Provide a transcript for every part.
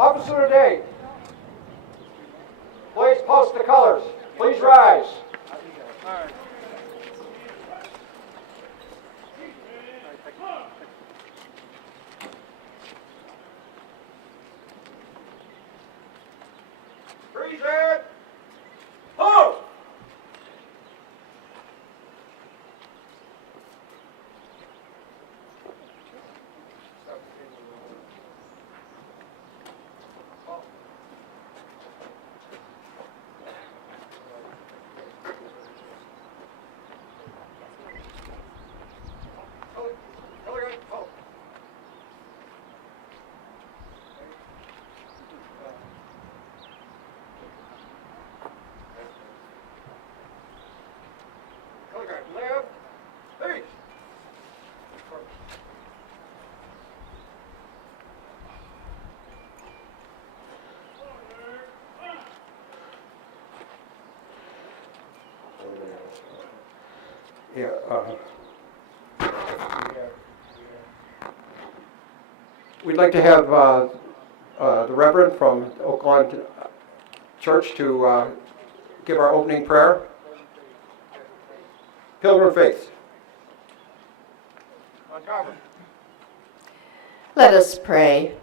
Officer today, please post the colors. Please rise. Present. Hold. Left, peace. We'd like to have the Reverend from Oakland Church to give our opening prayer. Pilgrim Faith. Let us pray.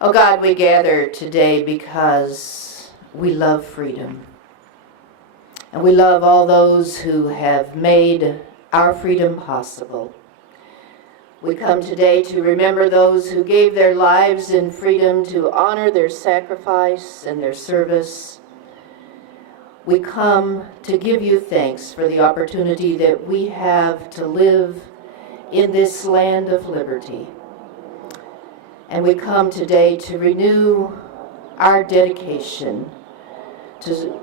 Oh God, we gather today because we love freedom. And we love all those who have made our freedom possible. We come today to remember those who gave their lives in freedom, to honor their sacrifice and their service. We come to give you thanks for the opportunity that we have to live in this land of liberty. And we come today to renew our dedication to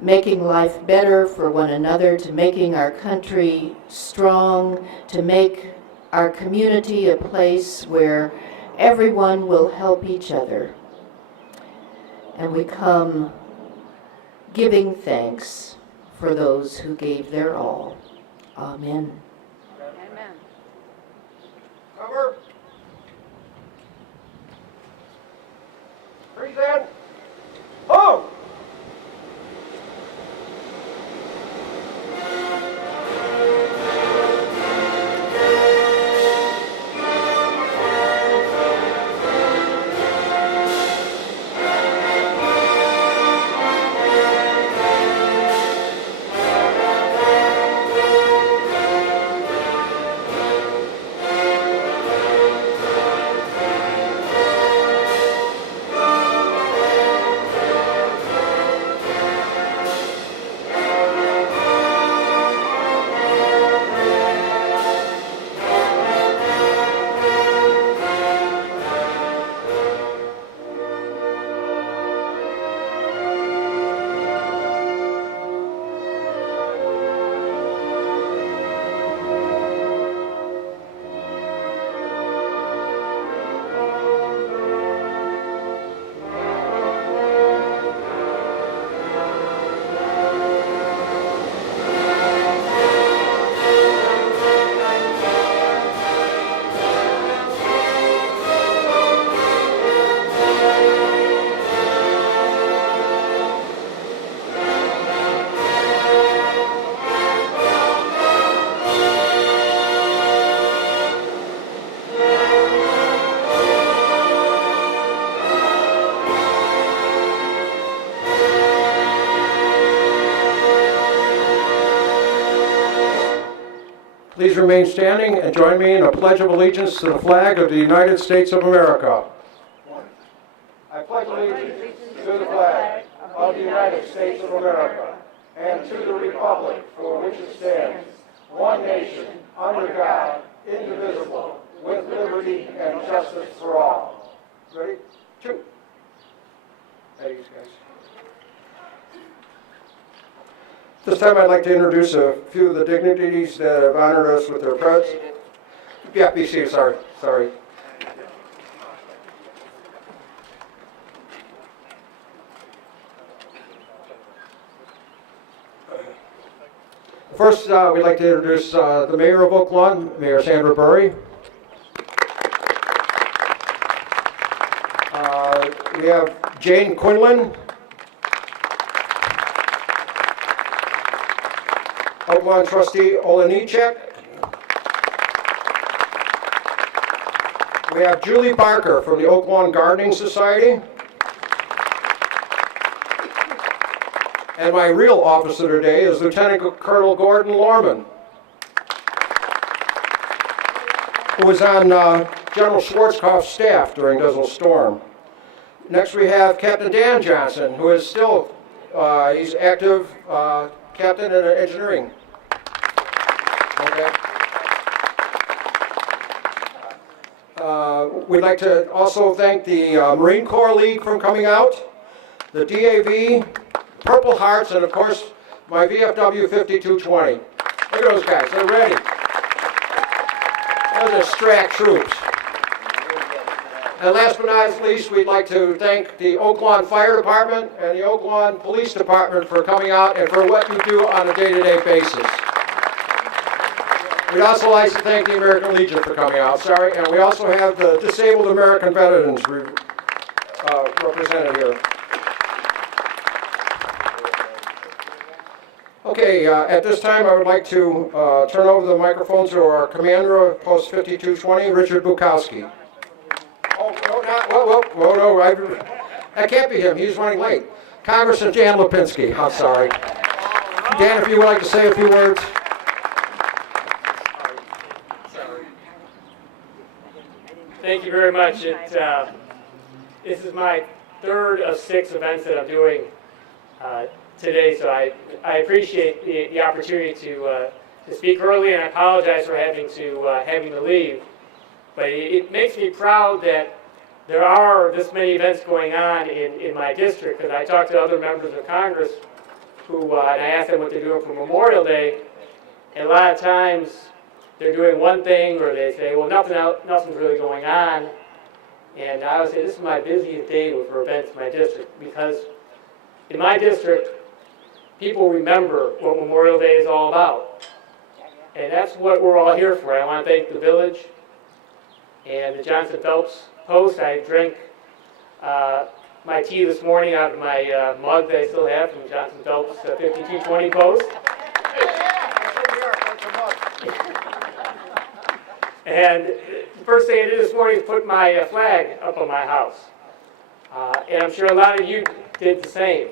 making life better for one another, to making our country strong, to make our community a place where everyone will help each other. And we come giving thanks for those who gave their all. Amen. Amen. Cover. Present. Home. Please remain standing and join me in a pledge of allegiance to the flag of the United States of America. I pledge allegiance to the flag of the United States of America and to the republic for which it stands, one nation, under God, indivisible, with liberty and justice for all. Ready? Two. Thanks, guys. This time I'd like to introduce a few of the dignitaries that have honored us with their presence. Yeah, be seated, sorry. First, we'd like to introduce the Mayor of Oak Lawn, Mayor Sandra Burry. We have Jane Quinlan. Oaklawn trustee Olenichek. We have Julie Barker from the Oaklawn Gardening Society. And my real officer today is Lieutenant Colonel Gordon Lorman, who was on General Schwarzkopf's staff during Desert Storm. Next we have Captain Dan Johnson, who is still, he's active captain in engineering. Okay. We'd like to also thank the Marine Corps League from coming out, the DAV, Purple Hearts, and of course, my VFW 5220. Look at those guys, they're ready. Those are STRAC troops. And last but not least, we'd like to thank the Oaklawn Fire Department and the Oaklawn Police Department for coming out and for what you do on a day-to-day basis. We'd also like to thank the American Legion for coming out, and we also have the Disabled American Veterans represented here. Okay, at this time I would like to turn over the microphone to our commander of Post 5220, Richard Bukowski. No, that can't be him, he's running late. Congressman Jan Lipinski, I'm sorry. Dan, if you would like to say a few words. Thank you very much. This is my third of 6 events that I'm doing today, so I appreciate the opportunity to speak early, and I apologize for having to leave. But it makes me proud that there are this many events going on in my district, because I talked to other members of Congress who, and I asked them what they're doing for Memorial Day, and a lot of times they're doing one thing, or they say, well, nothing's really going on. And I would say this is my busiest day for events in my district, because in my district, people remember what Memorial Day is all about. And that's what we're all here for. I want to thank the village and the Johnson Phelps Post. I drank my tea this morning out of my mug that I still have from Johnson Phelps 5220 Post. And the first thing I did this morning is put my flag up on my house. And I'm sure a lot of you did the same.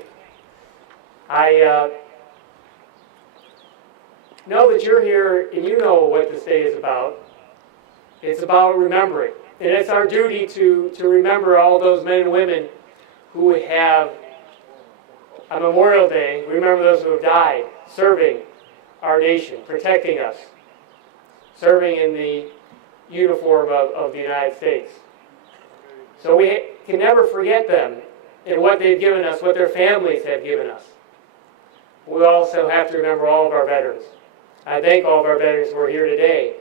I know that you're here and you know what this day is about. It's about remembering. And it's our duty to remember all those men and women who have, on Memorial Day, remember those who have died, serving our nation, protecting us, serving in the uniform of the United States. So we can never forget them and what they've given us, what their families have given us. We also have to remember all of our veterans. I thank all of our veterans who are here today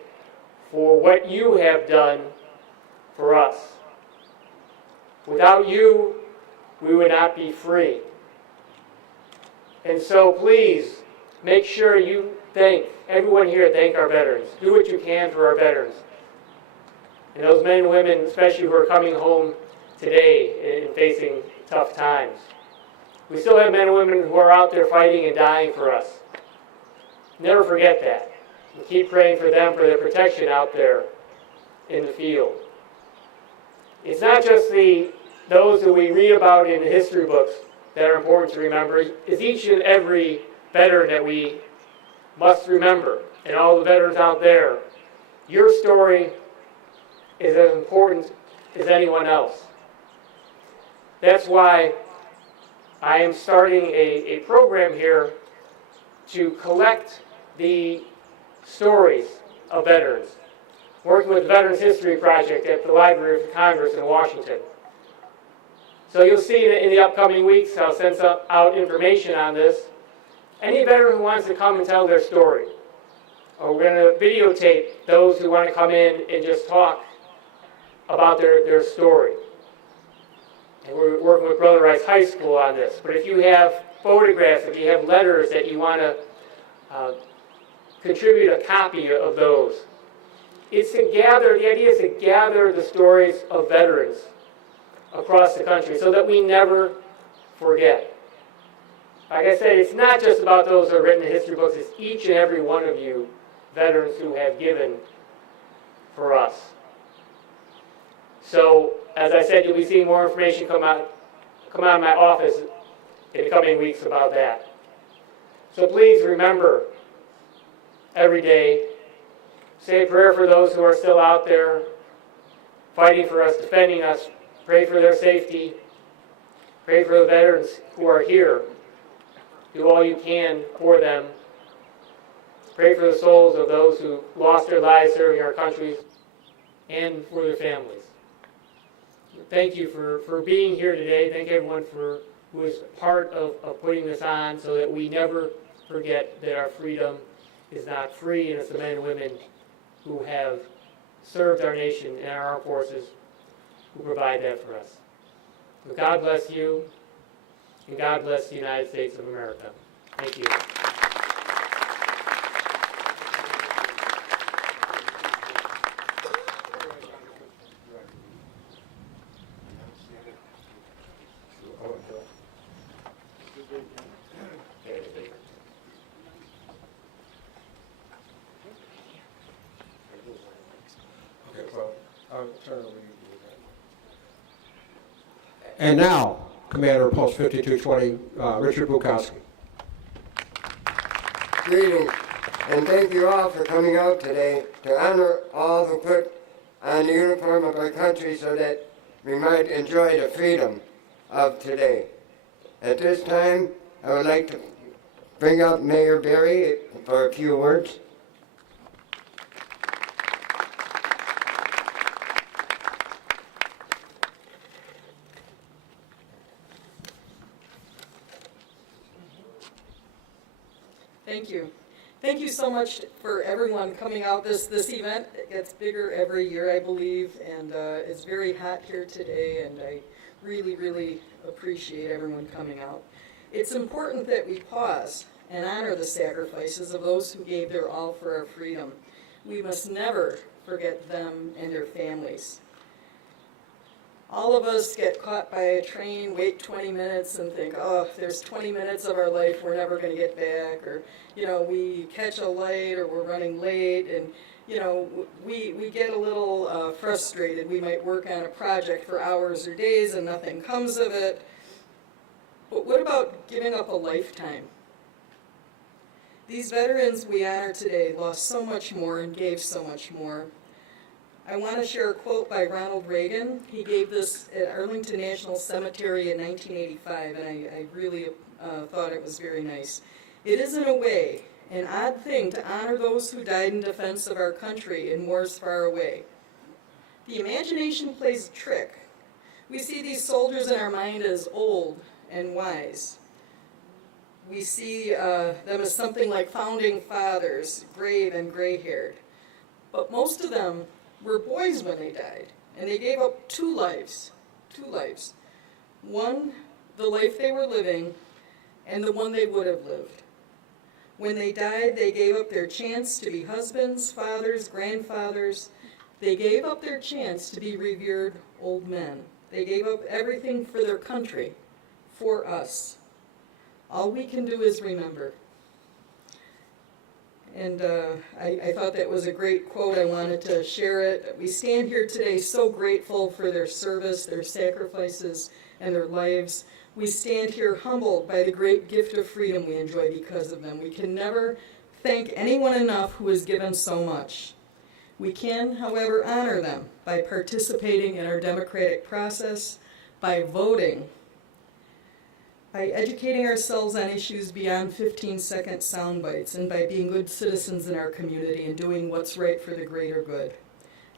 for what you have done for us. Without you, we would not be free. And so please, make sure you everyone here thank our veterans. Do what you can for our veterans. And those men and women, especially who are coming home today and facing tough times. We still have men and women who are out there fighting and dying for us. Never forget that. And keep praying for them, for their protection out there in the field. It's not just those that we read about in the history books that are important to remember. It's each and every veteran that we must remember. And all the veterans out there, your story is as important as anyone else. That's why I am starting a program here to collect the stories of veterans, working with the Veterans History Project at the Library of Congress in Washington. So you'll see in the upcoming weeks, I'll send out information on this. Any veteran who wants to come and tell their story, or we're going to videotape those who want to come in and just talk about their story. And we're working with Brother Rice High School on this. But if you have photographs, if you have letters that you want to contribute a copy of those, the idea is to gather the stories of veterans across the country so that we never forget. Like I said, it's not just about those who are written in history books, it's each and every one of you veterans who have given for us. So, as I said, you'll be seeing more information come out of my office in the coming weeks about that. So please remember every day, say a prayer for those who are still out there fighting for us, defending us. Pray for their safety. Pray for the veterans who are here. Do all you can for them. Pray for the souls of those who lost their lives serving our country and for their families. Thank you for being here today. Thank everyone who is part of putting this on so that we never forget that our freedom is not free, and it's the men and women who have served our nation and our armed forces who provide that for us. So God bless you, and God bless the United States of America. Thank you. And now, Commander Post 5220, Richard Bukowski. Greetings, and thank you all for coming out today to honor all who put on the uniform of our country so that we might enjoy the freedom of today. At this time, I would like to bring up Mayor Berry for a few words. Thank you. Thank you so much for everyone coming out. This event gets bigger every year, I believe, and it's very hot here today, and I really, really appreciate everyone coming out. It's important that we pause and honor the sacrifices of those who gave their all for our freedom. We must never forget them and their families. All of us get caught by a train, wait 20 minutes and think, oh, there's 20 minutes of our life we're never going to get back, or, we catch a light or we're running late, and, we get a little frustrated. We might work on a project for hours or days and nothing comes of it. But what about giving up a lifetime? These veterans we honor today lost so much more and gave so much more. I want to share a quote by Ronald Reagan. He gave this at Arlington National Cemetery in 1985, and I really thought it was very nice. It is, in a way, an odd thing to honor those who died in defense of our country in wars far away. The imagination plays a trick. We see these soldiers in our mind as old and wise. We see them as something like founding fathers, brave and gray-haired. But most of them were boys when they died, and they gave up two lives. One, the life they were living, and the one they would have lived. When they died, they gave up their chance to be husbands, fathers, grandfathers. They gave up their chance to be revered old men. They gave up everything for their country, for us. All we can do is remember. And I thought that was a great quote. I wanted to share it. We stand here today so grateful for their service, their sacrifices, and their lives. We stand here humbled by the great gift of freedom we enjoy because of them. We can never thank anyone enough who has given so much. We can, however, honor them by participating in our democratic process, by voting, by educating ourselves on issues beyond 15-second sound bites, and by being good citizens in our community and doing what's right for the greater good.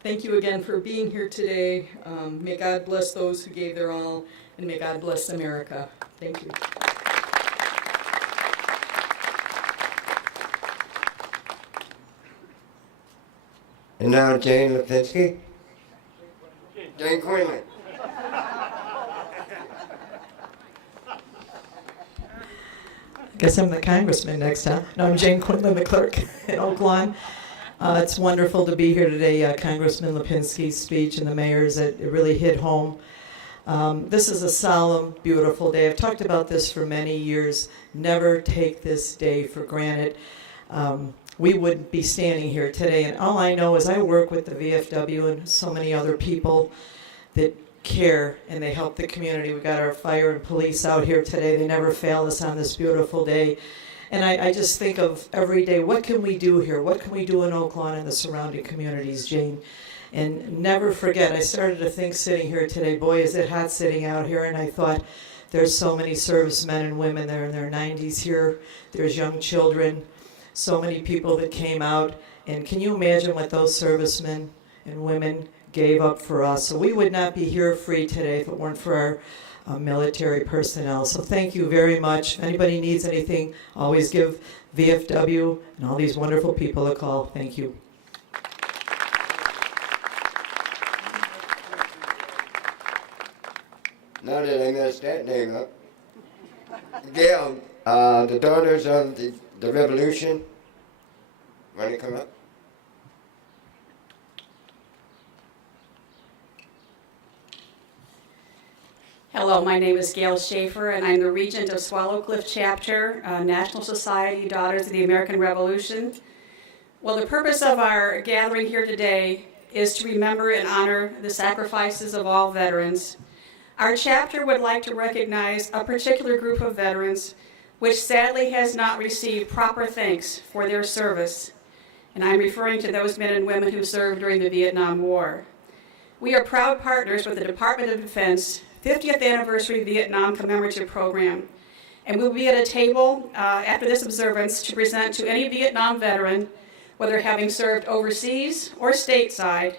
Thank you again for being here today. May God bless those who gave their all, and may God bless America. Thank you. And now Jane Lipinski. Jane Quinlan. Guess I'm the congressman next time. No, I'm Jane Quinlan, the clerk in Oak Lawn. It's wonderful to be here today. Congressman Lipinski's speech and the mayor's, it really hit home. This is a solemn, beautiful day. I've talked about this for many years. Never take this day for granted. We wouldn't be standing here today, and all I know is I work with the VFW and so many other people that care and they help the community. We've got our fire and police out here today. They never fail us on this beautiful day. And I just think of every day, what can we do here? What can we do in Oak Lawn and the surrounding communities, Jane? And never forget, I started to think sitting here today, boy, is it hot sitting out here, and I thought, there's so many servicemen and women that are in their 90s here. There's young children, so many people that came out. And can you imagine what those servicemen and women gave up for us? So we would not be here free today if it weren't for our military personnel. So thank you very much. If anybody needs anything, always give VFW and all these wonderful people a call. Thank you. Now that I messed that name up. Gail, the Daughters of the Revolution. Want to come up? Hello, my name is Gail Schaefer, and I'm the Regent of Swallow Cliff Chapter, National Society Daughters of the American Revolution. Well, the purpose of our gathering here today is to remember and honor the sacrifices of all veterans. Our chapter would like to recognize a particular group of veterans which sadly has not received proper thanks for their service. And I'm referring to those men and women who served during the Vietnam War. We are proud partners with the Department of Defense 50th Anniversary Vietnam Commemorative Program. And we'll be at a table after this observance to present to any Vietnam veteran, whether having served overseas or stateside,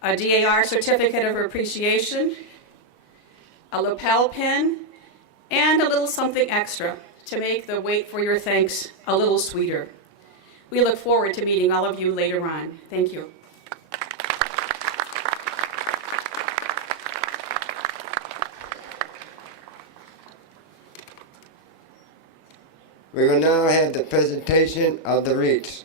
a DAR Certificate of Appreciation, a lapel pin, and a little something extra to make the wait for your thanks a little sweeter. We look forward to meeting all of you later on. Thank you. We will now have the presentation of the wreaths.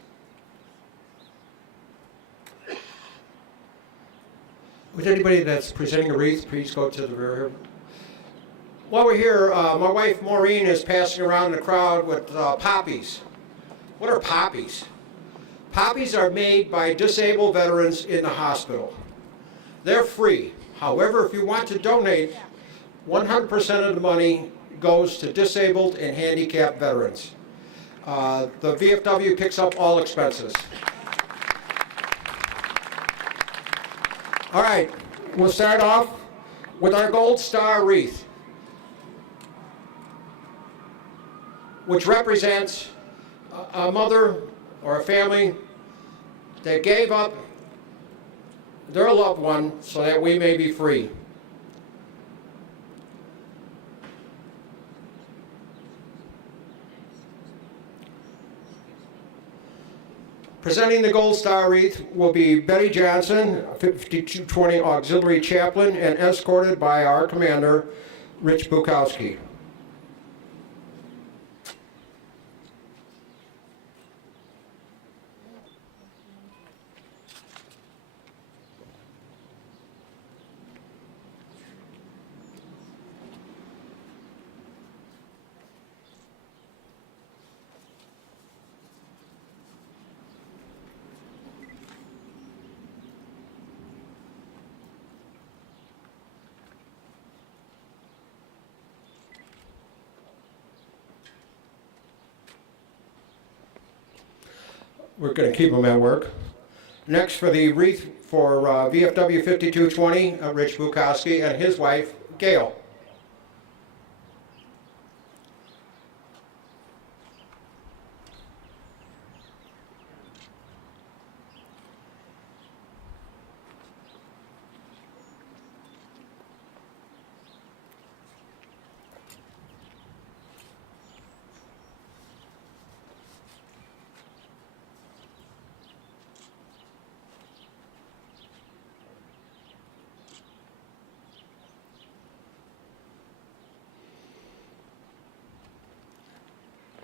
Would anybody that's presenting a wreath please go to the rear here? While we're here, my wife Maureen is passing around the crowd with poppies. What are poppies? Poppies are made by disabled veterans in the hospital. They're free. However, if you want to donate, 100% of the money goes to disabled and handicapped veterans. The VFW picks up all expenses. All right, we'll start off with our Gold Star wreath, which represents a mother or a family that gave up their loved one so that we may be free. Presenting the Gold Star wreath will be Betty Johnson, 5220 Auxiliary Chaplain, and escorted by our commander, Rich Bukowski. We're going to keep them at work. Next, for the wreath for VFW 5220, Rich Bukowski and his wife, Gail.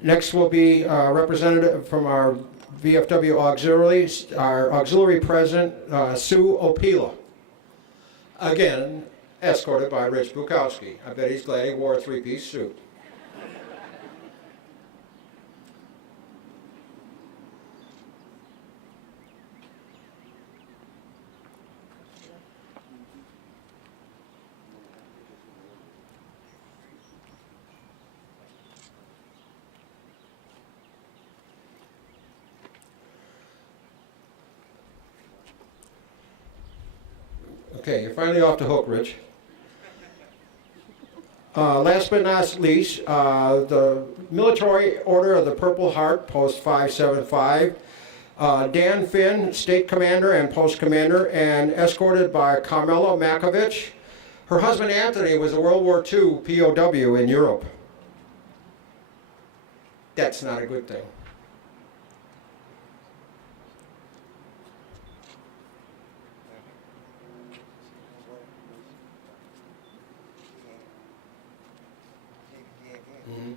Next will be a representative from our VFW auxiliary president, Sue Opila. Again, escorted by Rich Bukowski. I bet he's glad he wore a three-piece suit. Okay, you're finally off the hook, Rich. Last but not least, the Military Order of the Purple Heart, Post 575. Dan Finn, State Commander and Post Commander, and escorted by Carmela Makovich. Her husband Anthony was a World War II POW in Europe. That's not a good thing. Mhm.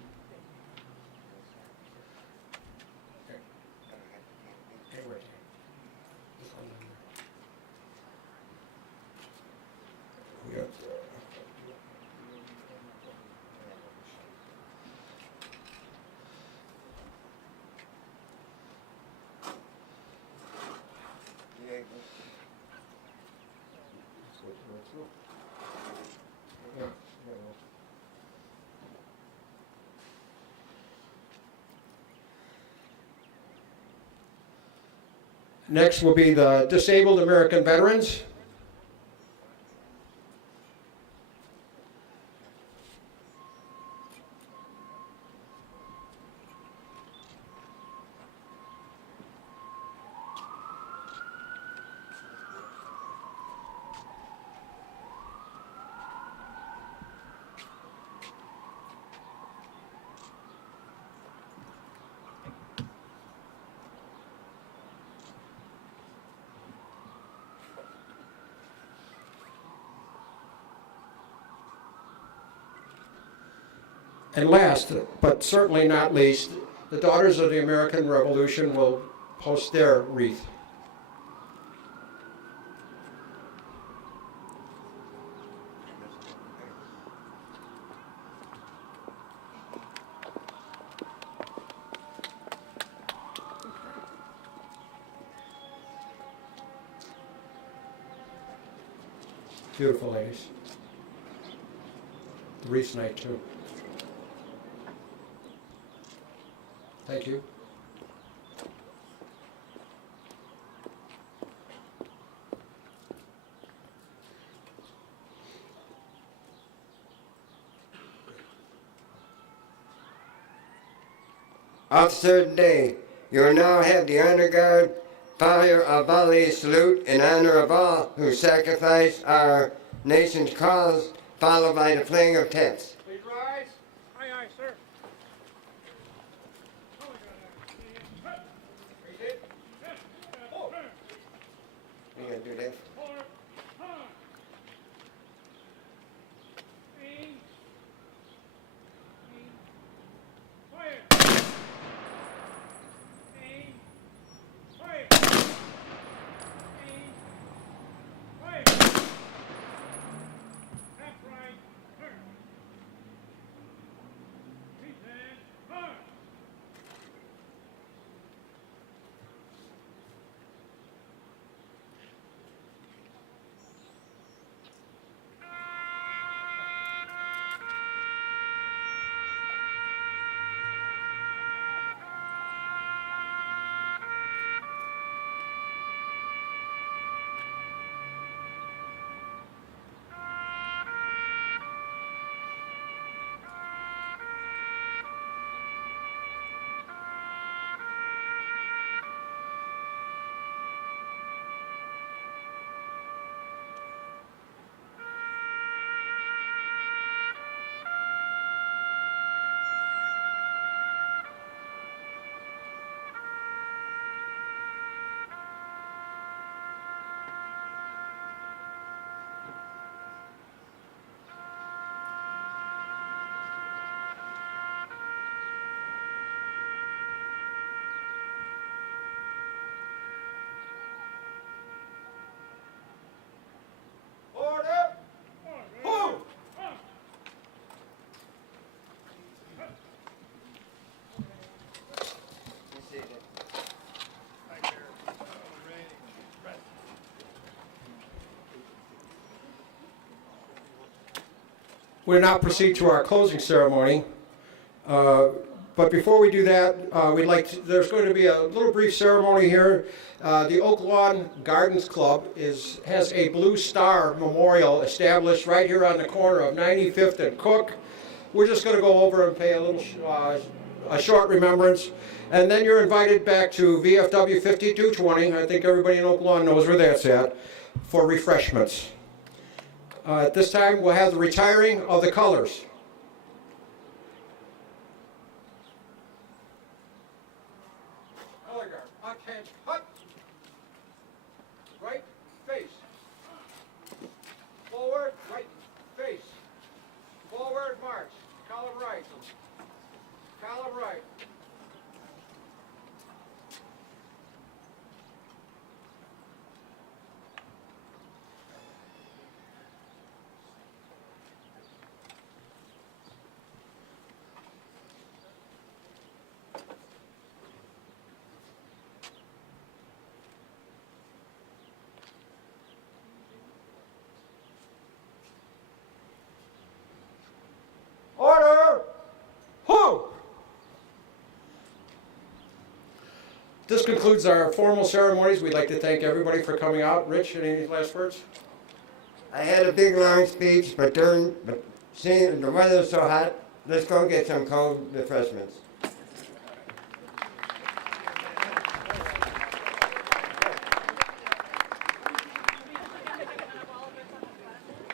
Next will be the Disabled American Veterans. And last, but certainly not least, the Daughters of the American Revolution will post their wreath. Beautiful ladies. The wreath's night too. Thank you. Officer today, you will now have the honor guard fire a volley salute in honor of all who sacrificed our nation's cause, followed by the playing of tents. Please rise. Aye, aye, sir. You gonna do that? we'll now proceed to our closing ceremony. But before we do that, there's going to be a little brief ceremony here. The Oak Lawn Gardens Club has a Blue Star Memorial established right here on the corner of 95th and Cook. We're just going to go over and pay a short remembrance. And then you're invited back to VFW 5220. I think everybody in Oak Lawn knows where that's at, for refreshments. At this time, we'll have the retiring of the colors. Color guard, hot hands, hut. Right face. Forward, right face. Forward, march. Column right. Column right. Order! Who? This concludes our formal ceremonies. We'd like to thank everybody for coming out. Rich, any last words? I had a big long speech, but seeing the weather's so hot, let's go get some cold refreshments.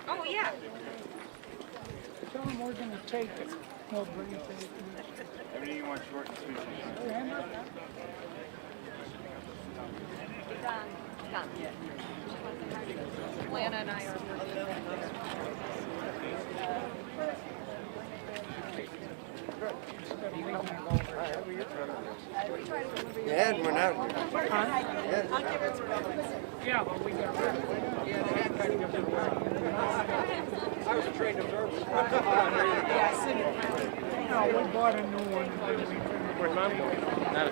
Oh, yeah. Tell them we're gonna take it. We'll bring it to you. Everything you want short and sweet. Done. Lana and I are working. You had one out there. Yeah, but we got rid of it. I was trained observer. No, we bought a new one and then we. Not a